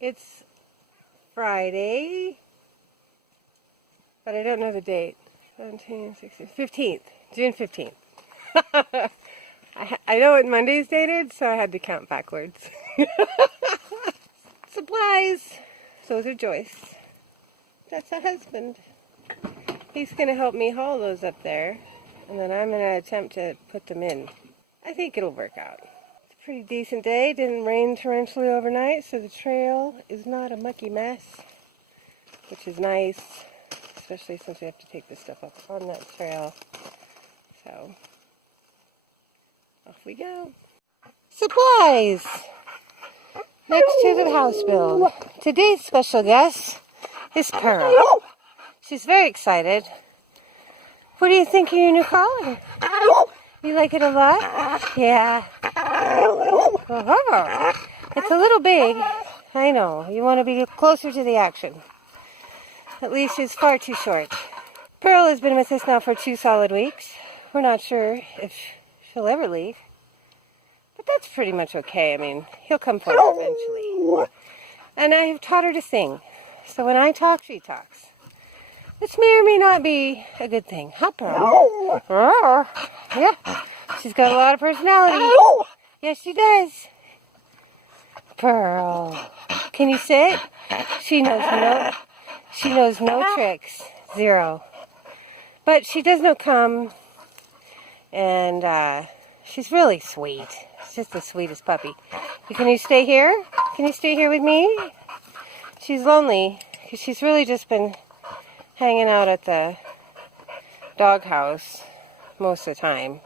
It's Friday, but I don't know the date. 17, 16, 15th, June 15th. I know what Monday's dated, so I had to count backwards. Supplies. Those are Joyce. That's the husband. He's going to help me haul those up there, and then I'm going to attempt to put them in. I think it'll work out. It's a pretty decent day. It didn't rain torrentially overnight, so the trail is not a mucky mess, which is nice, especially since we have to take this stuff up on that trail. So, off we go. Supplies! Next to the house build. Today's special guest is Pearl. She's very excited. What do you think of your new collar? You like it a lot? Yeah. Oh, it's a little big. I know. You want to be closer to the action. At least she's far too short. Pearl has been with us now for 2 solid weeks. We're not sure if she'll ever leave. But that's pretty much okay. I mean, he'll come for her eventually. And I have taught her to sing. So when I talk, she talks. Which may or may not be a good thing. Huh, Pearl? Yeah. She's got a lot of personality. Yes, she does. Pearl. Can you sit? She knows no tricks. 0. But she does know come. And she's really sweet. She's just the sweetest puppy. Can you stay here? Can you stay here with me? She's lonely because she's really just been hanging out at the doghouse most of the time.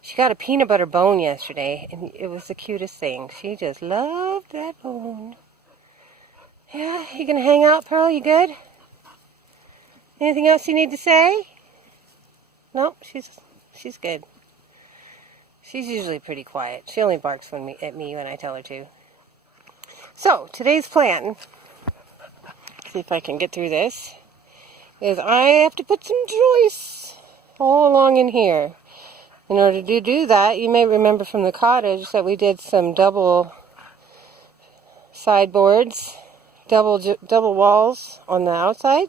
She got a peanut butter bone yesterday, and it was the cutest thing. She just loved that bone. Yeah, you gonna hang out, Pearl? You good? Anything else you need to say? Nope, she's good. She's usually pretty quiet. She only barks at me when I tell her to. So, today's plan, see if I can get through this, is I have to put some joists all along in here. In order to do that, you may remember from the cottage that we did some double sideboards, double walls on the outside,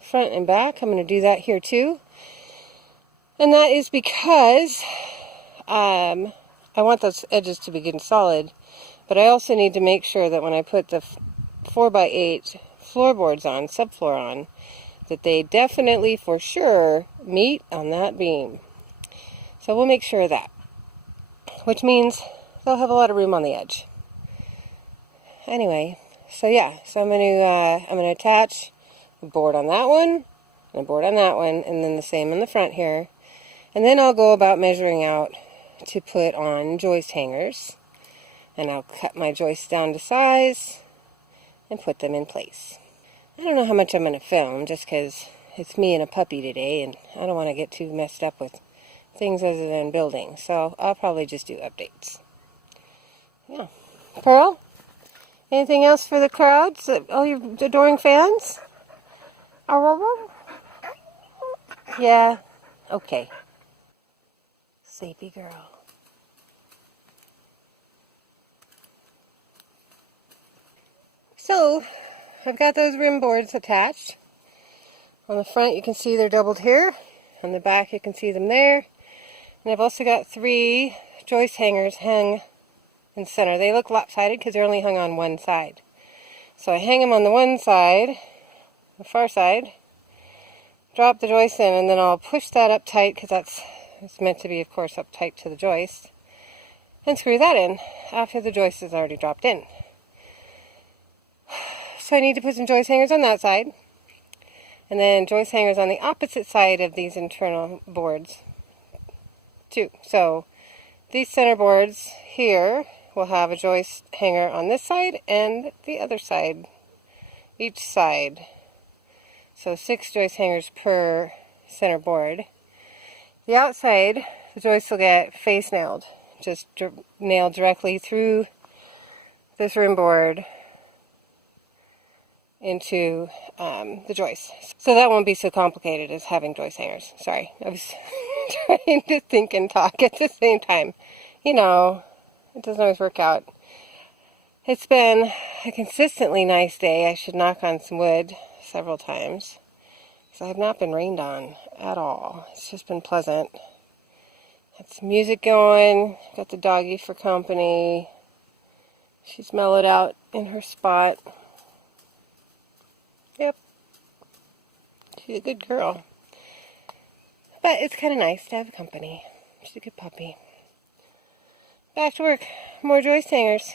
front and back. I'm going to do that here too. And that is because I want those edges to be good and solid, but I also need to make sure that when I put the 4x8 floorboards on, subfloor on, that they definitely for sure meet on that beam. So we'll make sure of that, which means they'll have a lot of room on the edge. Anyway, so yeah, so I'm gonna attach a board on that one, and a board on that one, and then the same in the front here. And then I'll go about measuring out to put on joist hangers, and I'll cut my joists down to size and put them in place. I don't know how much I'm going to film, just because it's me and a puppy today, and I don't want to get too messed up with things other than building. So I'll probably just do updates. Yeah. Pearl? Anything else for the crowds? All your adoring fans? Yeah. Okay. Sleepy girl. So, I've got those rim boards attached. On the front you can see they're doubled here. On the back you can see them there. And I've also got 3 joist hangers hung in center. They look lopsided because they're only hung on one side. So I hang them on the one side, the far side, drop the joist in, and then I'll push that up tight because it's meant to be, of course, up tight to the joist, and screw that in after the joist is already dropped in. So I need to put some joist hangers on that side, and then joist hangers on the opposite side of these internal boards too. So these center boards here will have a joist hanger on this side and the other side, each side. So 6 joist hangers per center board. The outside, the joists will get face nailed, just nailed directly through this rim board into the joist. So that won't be so complicated as having joist hangers. Sorry, I was trying to think and talk at the same time. You know, it doesn't always work out. It's been a consistently nice day. I should knock on some wood several times, because I have not been rained on at all. It's just been pleasant. Got some music going, got the doggie for company. She's mellowed out in her spot. Yep, she's a good girl. But it's kind of nice to have company. She's a good puppy. Back to work. More Joist hangers.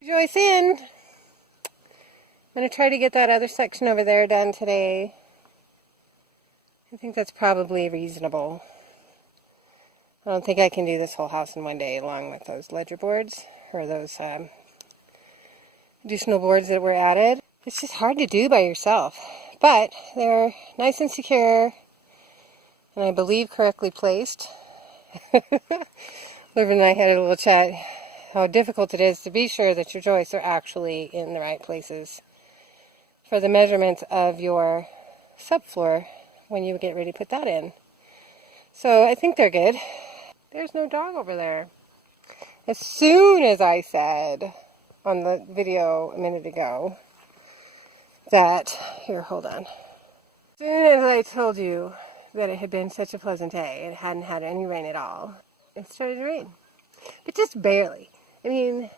Joist in. I'm going to try to get that other section over there done today. I think that's probably reasonable. I don't think I can do this whole house in one day along with those ledger boards or those additional boards that were added. It's just hard to do by yourself. But they're nice and secure and I believe correctly placed. Liv and I had a little chat how difficult it is to be sure that your joists are actually in the right places for the measurements of your subfloor when you get ready to put that in. So I think they're good. There's no dog over there. As soon as I said on the video a minute ago that, here, hold on. As soon as I told you that it had been such a pleasant day, it hadn't had any rain at all, it started to rain. But just barely. I mean,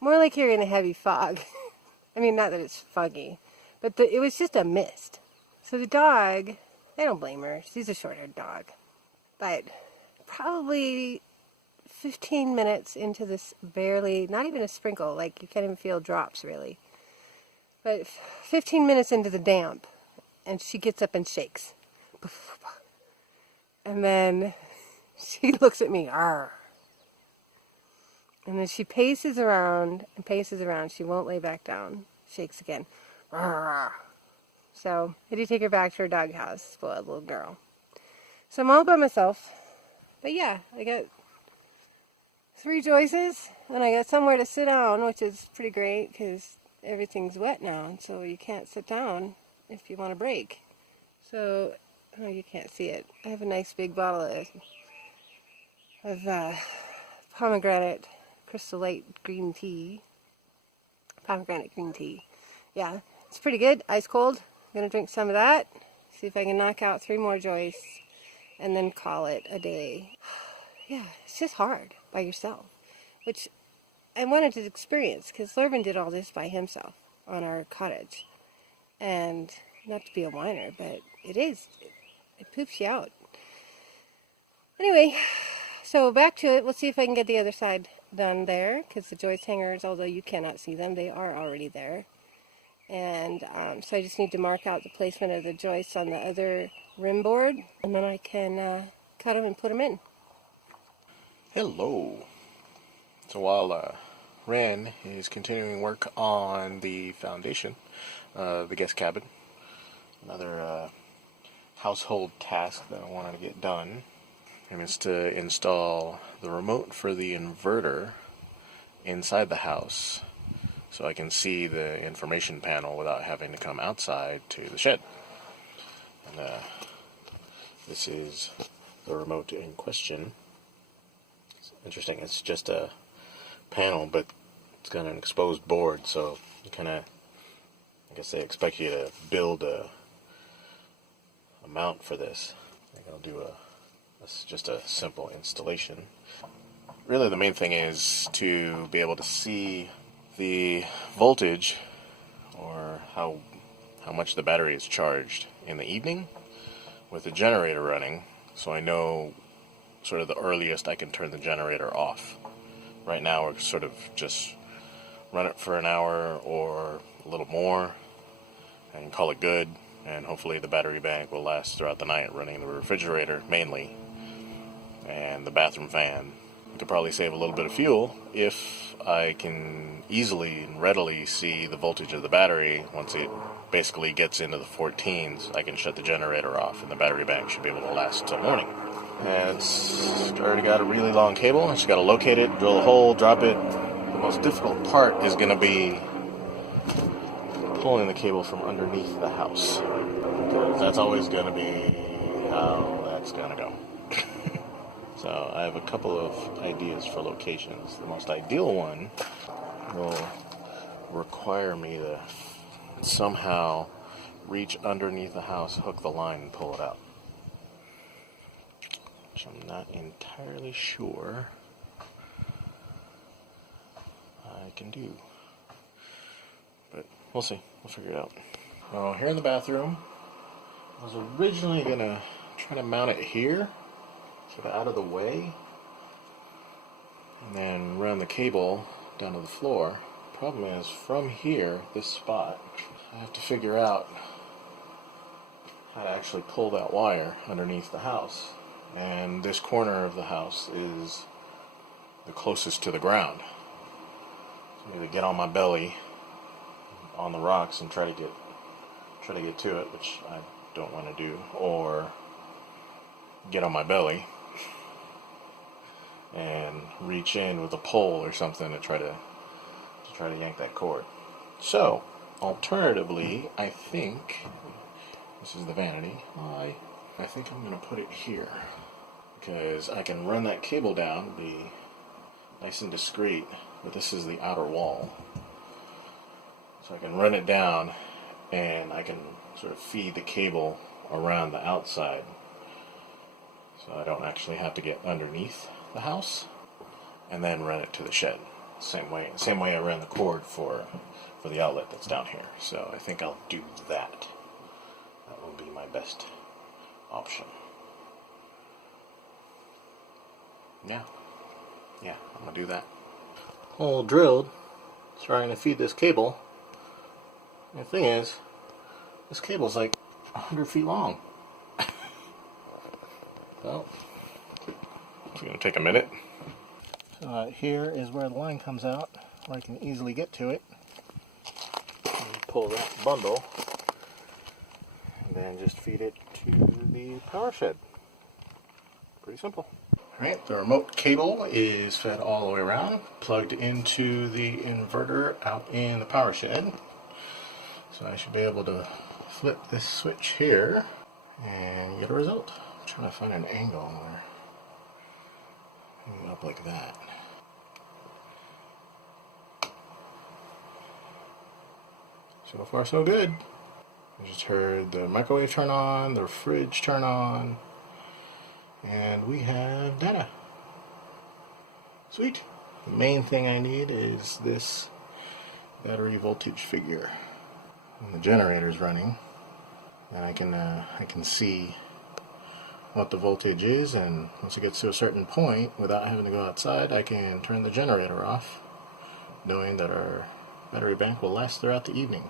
more like you're in a heavy fog. I mean, not that it's foggy, but it was just a mist. So the dog, I don't blame her. She's a short-haired dog. But probably 15 minutes into this barely, not even a sprinkle, like you can't even feel drops really. But 15 minutes into the damp, and she gets up and shakes. And then she looks at me, arr. And then she paces around and paces around. She won't lay back down. Shakes again. Arr. So I had to take her back to her doghouse, spoiled little girl. So I'm all by myself. But yeah, I got 3 Joists, and I got somewhere to sit down, which is pretty great because everything's wet now, so you can't sit down if you want a break. So, oh, you can't see it. I have a nice big bottle of pomegranate crystal light green tea. Pomegranate green tea. Yeah, it's pretty good. Ice cold. I'm going to drink some of that. See if I can knock out 3 more Joists and then call it a day. Yeah, it's just hard by yourself, which I wanted to experience because Lurvin did all this by himself on our cottage. And not to be a whiner, but it is. It poops you out. Anyway, so back to it. We'll see if I can get the other side done there because the joist hangers, although you cannot see them, they are already there. And so I just need to mark out the placement of the joists on the other rim board, and then I can cut them and put them in. Hello. So while Ren is continuing work on the foundation, the guest cabin, another household task that I wanted to get done, and is to install the remote for the inverter inside the house so I can see the information panel without having to come outside to the shed. And this is the remote in question. It's interesting, it's just a panel, but it's got an exposed board, so you kind of, I guess they expect you to build a mount for this. I think I'll do just a simple installation. Really the main thing is to be able to see the voltage, or how much the battery is charged in the evening with the generator running, so I know sort of the earliest I can turn the generator off. Right now we're sort of just run it for an hour or a little more and call it good, and hopefully the battery bank will last throughout the night, running the refrigerator mainly and the bathroom fan. I could probably save a little bit of fuel if I can easily and readily see the voltage of the battery. Once it basically gets into the 14s, I can shut the generator off and the battery bank should be able to last till morning. And it's already got a really long cable. I just got to locate it, drill a hole, drop it. The most difficult part is going to be pulling the cable from underneath the house, because that's always going to be how that's going to go. So I have a couple of ideas for locations. The most ideal one will require me to somehow reach underneath the house, hook the line, and pull it out. Which I'm not entirely sure I can do. But we'll see. We'll figure it out. Well, here in the bathroom, I was originally going to try to mount it here, sort of out of the way, and then run the cable down to the floor. Problem is, from here, this spot, I have to figure out how to actually pull that wire underneath the house. And this corner of the house is the closest to the ground. So I'm going to get on my belly on the rocks and try to get to it, which I don't want to do, or get on my belly and reach in with a pole or something to try to yank that cord. So, alternatively, I think this is the vanity. I think I'm going to put it here because I can run that cable down, be nice and discreet, but this is the outer wall. So I can run it down and I can sort of feed the cable around the outside so I don't actually have to get underneath the house and then run it to the shed. Same way I ran the cord for the outlet that's down here. So I think I'll do that. That will be my best option. Yeah, I'm gonna do that. Hole drilled, starting to feed this cable. And the thing is, this cable's like 100 feet long. So, it's gonna take a minute. So here is where the line comes out, where I can easily get to it. And pull that bundle, and then just feed it to the power shed. Pretty simple. Alright, the remote cable is fed all the way around, plugged into the inverter out in the power shed. So I should be able to flip this switch here and get a result. I'm trying to find an angle where hang it up like that. So far so good. I just heard the microwave turn on, the fridge turn on, and we have data. Sweet. The main thing I need is this battery voltage figure. When the generator is running, then I can see what the voltage is, and once it gets to a certain point, without having to go outside, I can turn the generator off, knowing that our battery bank will last throughout the evening.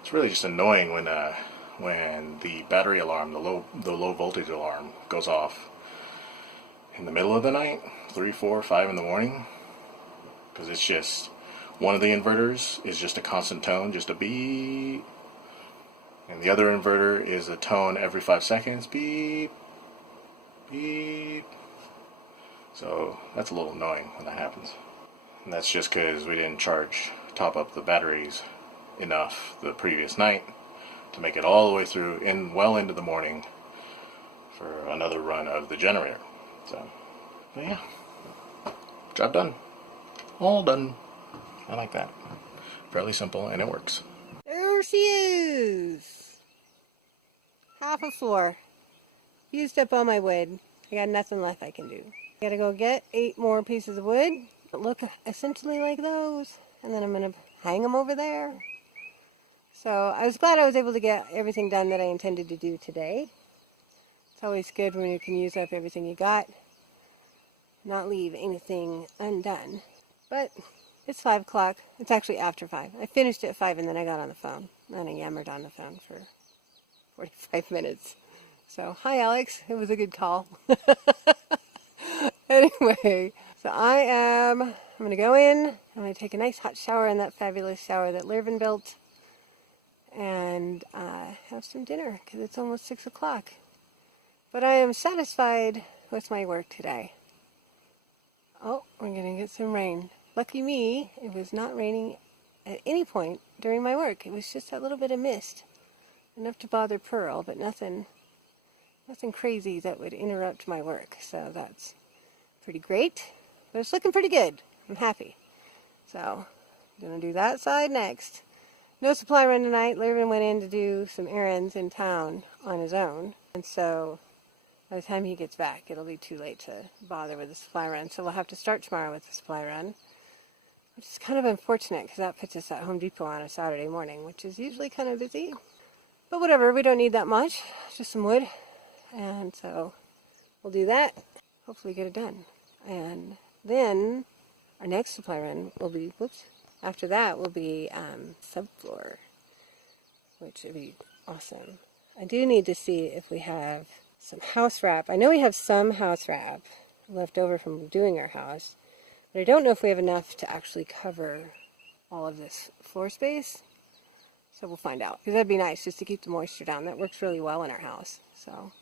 It's really just annoying when the battery alarm, the low voltage alarm, goes off in the middle of the night, 3, 4, 5 in the morning, because it's just one of the inverters is just a constant tone, just a beep, and the other inverter is a tone every 5 seconds, beep, beep. So that's a little annoying when that happens, and that's just because we didn't top up the batteries enough the previous night to make it all the way through well into the morning for another run of the generator. So, but yeah, job done, all done. I like that. Fairly simple, and it works. There she is. Half a floor. Used up all my wood. I got nothing left I can do. I gotta go get 8 more pieces of wood that look essentially like those, and then I'm gonna hang them over there. So I was glad I was able to get everything done that I intended to do today. It's always good when you can use up everything you got, not leave anything undone. But it's 5 o'clock. It's actually after 5. I finished at 5 and then I got on the phone. And I yammered on the phone for 45 minutes. So, hi Alex. It was a good call. Anyway, so I'm going to go in. I'm going to take a nice hot shower in that fabulous shower that Lurvin built. And have some dinner because it's almost 6 o'clock. But I am satisfied with my work today. Oh, we're going to get some rain. Lucky me, it was not raining at any point during my work. It was just that little bit of mist. Enough to bother Pearl, but nothing crazy that would interrupt my work. So that's pretty great. But it's looking pretty good. I'm happy. So I'm going to do that side next. No supply run tonight. Larry went in to do some errands in town on his own. And so by the time he gets back, it'll be too late to bother with the supply run. So we'll have to start tomorrow with the supply run, which is kind of unfortunate because that puts us at Home Depot on a Saturday morning, which is usually kind of busy. But whatever, we don't need that much, just some wood. And so we'll do that, hopefully get it done. And then our next supply run will be, after that will be subfloor, which would be awesome. I do need to see if we have some house wrap. I know we have some house wrap left over from doing our house, but I don't know if we have enough to actually cover all of this floor space. So we'll find out, because that'd be nice just to keep the moisture down. That works really well in our house. So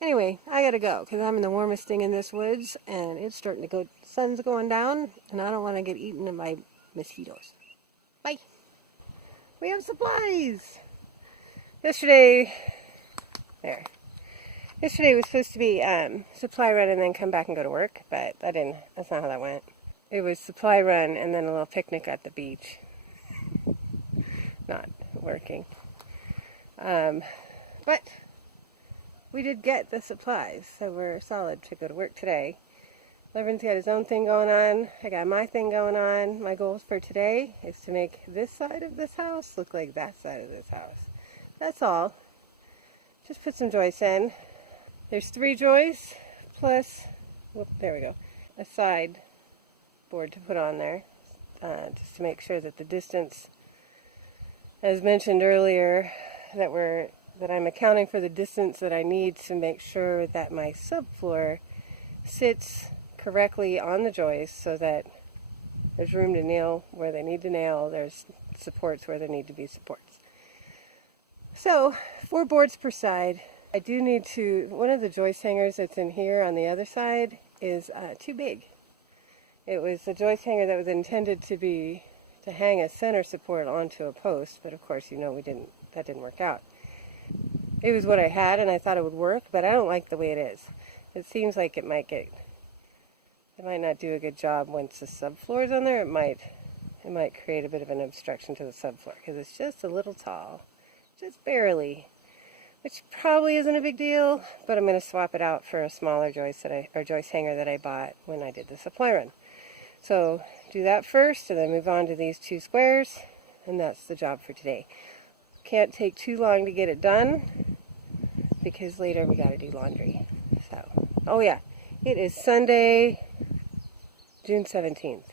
anyway, I gotta go because I'm in the warmest thing in this woods and it's starting to go, the sun's going down and I don't want to get eaten by mosquitoes. Bye. We have supplies. Yesterday was supposed to be supply run and then come back and go to work, but that's not how that went. It was supply run and then a little picnic at the beach. Not working. But we did get the supplies, so we're solid to go to work today. Levin's got his own thing going on. I got my thing going on. My goal for today is to make this side of this house look like that side of this house. That's all. Just put some joists in. There's 3 joists plus, there we go, a side board to put on there, just to make sure that the distance, as mentioned earlier, that I'm accounting for the distance that I need to make sure that my subfloor sits correctly on the joist so that there's room to nail where they need to nail, there's supports where there need to be supports. So 4 boards per side. I do need to, one of the joist hangers that's in here on the other side is too big. It was a joist hanger that was intended to hang a center support onto a post, but of course, you know, that didn't work out. It was what I had and I thought it would work, but I don't like the way it is. It seems like it might not do a good job once the subfloor is on there. It might create a bit of an obstruction to the subfloor because it's just a little tall, just barely, which probably isn't a big deal, but I'm going to swap it out for a smaller joist joist hanger that I bought when I did the supply run. So do that first and then move on to these 2 squares, and that's the job for today. Can't take too long to get it done because later we got to do laundry. So, oh yeah, it is Sunday, June 17th.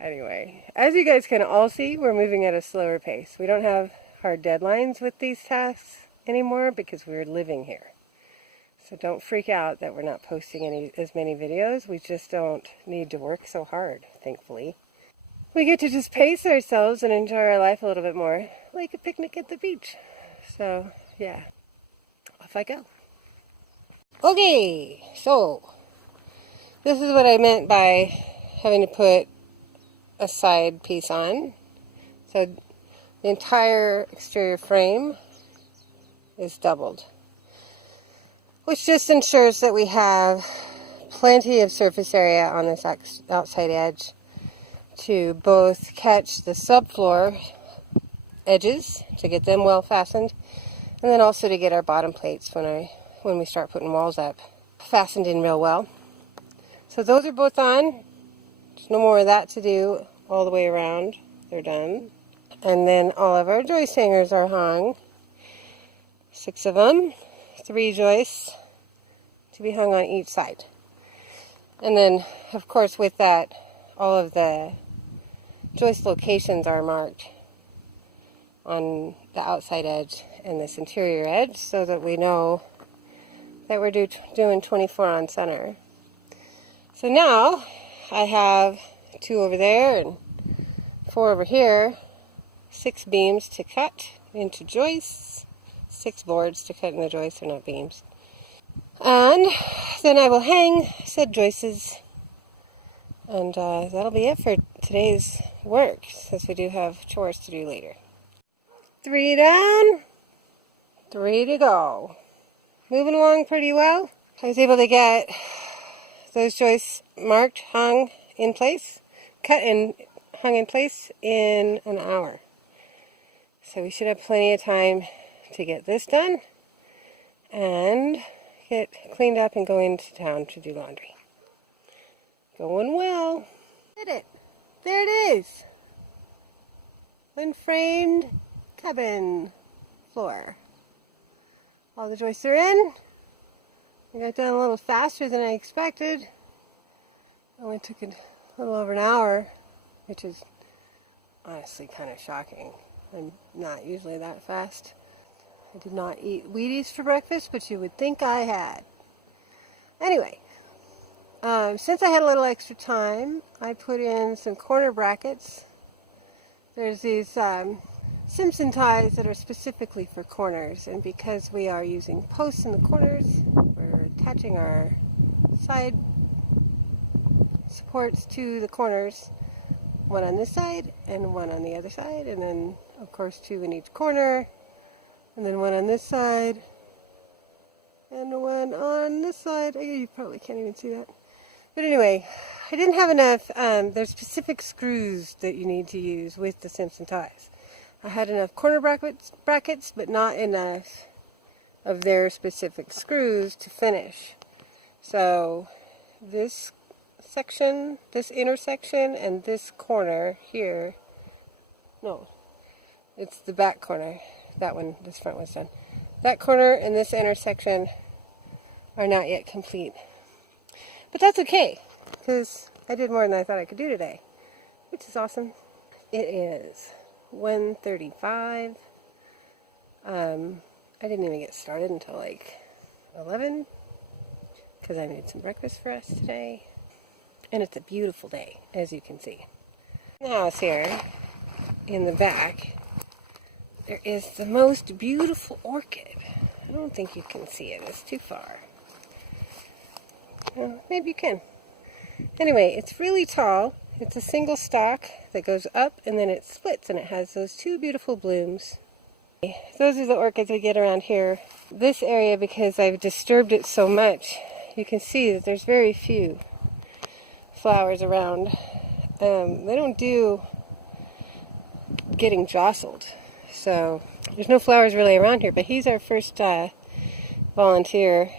Anyway, as you guys can all see, we're moving at a slower pace. We don't have hard deadlines with these tasks anymore because we're living here. So don't freak out that we're not posting as many videos. We just don't need to work so hard, thankfully. We get to just pace ourselves and enjoy our life a little bit more, like a picnic at the beach. So, yeah, off I go. Okay, so this is what I meant by having to put a side piece on. So the entire exterior frame is doubled, which just ensures that we have plenty of surface area on this outside edge to both catch the subfloor edges, to get them well fastened, and then also to get our bottom plates when we start putting walls up fastened in real well. So those are both on. There's no more of that to do all the way around. They're done. And then all of our joist hangers are hung. 6 of them. 3 joists to be hung on each side. And then, of course, with that, all of the joist locations are marked on the outside edge and this interior edge so that we know that we're doing 24 on center. So now I have 2 over there and 4 over here, 6 beams to cut into joists, 6 boards to cut in the joists, they're not beams. And then I will hang said joists, and that'll be it for today's work, since we do have chores to do later. 3 down, 3 to go. Moving along pretty well. I was able to get those joists marked, hung, in place, cut and hung in place in an hour. So we should have plenty of time to get this done and get cleaned up and go into town to do laundry. Going well. Did it. There it is. Unframed cabin floor. All the joists are in. I got done a little faster than I expected. It only took a little over an hour, which is honestly kind of shocking. I'm not usually that fast. I did not eat Wheaties for breakfast, but you would think I had. Anyway, since I had a little extra time, I put in some corner brackets. There's these Simpson ties that are specifically for corners, and because we are using posts in the corners, we're attaching our side supports to the corners, one on this side and one on the other side, and then of course 2 in each corner, and then one on this side and one on this side. You probably can't even see that. But anyway, I didn't have enough. There's specific screws that you need to use with the Simpson ties. I had enough corner brackets, but not enough of their specific screws to finish. So this section, this intersection, and this corner here, no, it's the back corner. That one, this front one's done. That corner and this intersection are not yet complete. But that's okay, because I did more than I thought I could do today, which is awesome. It is 1:35. I didn't even get started until like 11, because I made some breakfast for us today. And it's a beautiful day, as you can see. In the house here, in the back, there is the most beautiful orchid. I don't think you can see it. It's too far. Well, maybe you can. Anyway, it's really tall. It's a single stalk that goes up and then it splits, and it has those 2 beautiful blooms. Those are the orchids we get around here. This area, because I've disturbed it so much, you can see that there's very few flowers around. They don't do getting jostled. So there's no flowers really around here, but he's our first volunteer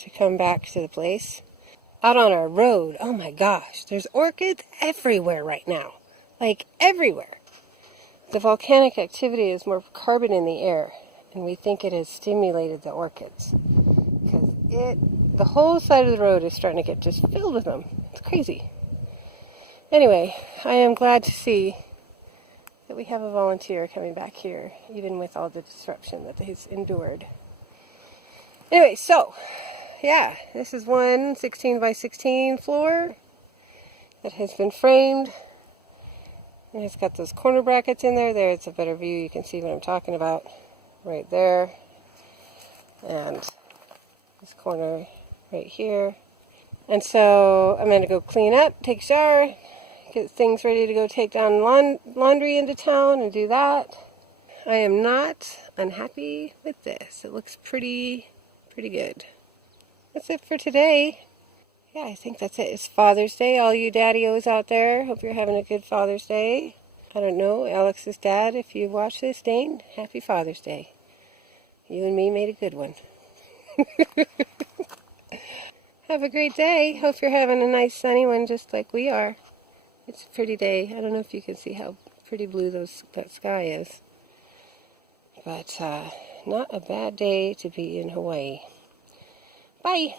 to come back to the place. Out on our road, oh my gosh, there's orchids everywhere right now. Like everywhere. The volcanic activity is more carbon in the air, and we think it has stimulated the orchids. Because the whole side of the road is starting to get just filled with them. It's crazy. Anyway, I am glad to see that we have a volunteer coming back here, even with all the disruption that he's endured. Anyway, so, yeah, this is one 16 by 16 floor that has been framed. And it's got those corner brackets in there. There, it's a better view. You can see what I'm talking about right there. And this corner right here. And so I'm going to go clean up, take a shower, get things ready to go take down laundry into town and do that. I am not unhappy with this. It looks pretty good. That's it for today. Yeah, I think that's it. It's Father's Day. All you daddy-os out there, hope you're having a good Father's Day. I don't know, Alex's dad, if you watch this, Dane, happy Father's Day. You and me made a good one. Have a great day. Hope you're having a nice sunny one just like we are. It's a pretty day. I don't know if you can see how pretty blue that sky is. But not a bad day to be in Hawaii. Bye.